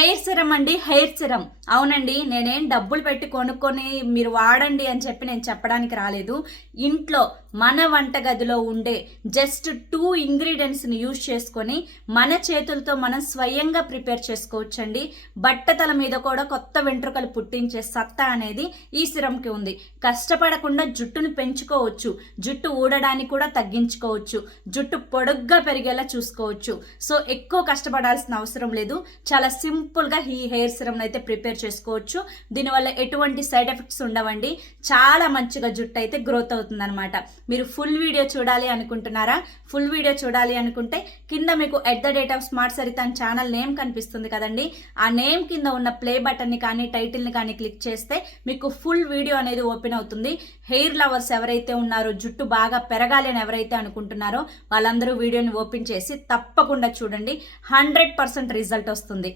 Hair serum అండి, hair serum. అవునండి, నేనేం డబ్బులు పెట్టి కొనుక్కొని మీరు వాడండి అని చెప్పి నేను చెప్పడానికి రాలేదు. ఇంట్లో మన వంటగదిలో ఉండే జస్ట్ 2 ఇంగ్రీడియంట్స్ని యూజ్ చేసుకొని మన చేతులతో మనం స్వయంగా ప్రిపేర్ చేసుకోవచ్చండి. బట్టతల మీద కూడా కొత్త వెంట్రుకలు పుట్టించే సత్తా అనేది ఈ సిరంకి ఉంది. కష్టపడకుండా జుట్టును పెంచుకోవచ్చు, జుట్టు ఊడడానికి కూడా తగ్గించుకోవచ్చు, జుట్టు పొడుగ్గా పెరిగేలా చూసుకోవచ్చు. సో ఎక్కువ కష్టపడాల్సిన అవసరం లేదు. చాలా సింపుల్గా ఈ హెయిర్ సిరమ్ని అయితే ప్రిపేర్ చేసుకోవచ్చు. దీనివల్ల ఎటువంటి సైడ్ ఎఫెక్ట్స్ ఉండవండి. చాలా మంచిగా జుట్టు అయితే గ్రోత్ అవుతుంది అనమాట. మీరు ఫుల్ వీడియో చూడాలి అనుకుంటున్నారా? ఫుల్ వీడియో చూడాలి అనుకుంటే కింద మీకు @స్మార్ట్ సరిత అని ఛానల్ నేమ్ కనిపిస్తుంది కదండి. ఆ నేమ్ కింద ఉన్న ప్లే బటన్ని కానీ టైటిల్ని కానీ క్లిక్ చేస్తే మీకు ఫుల్ వీడియో అనేది ఓపెన్ అవుతుంది. హెయిర్ లవర్స్ ఎవరైతే ఉన్నారో, జుట్టు బాగా పెరగాలి అని ఎవరైతే అనుకుంటున్నారో వాళ్ళందరూ వీడియోని ఓపెన్ చేసి తప్పకుండా చూడండి. 100% రిజల్ట్ వస్తుంది.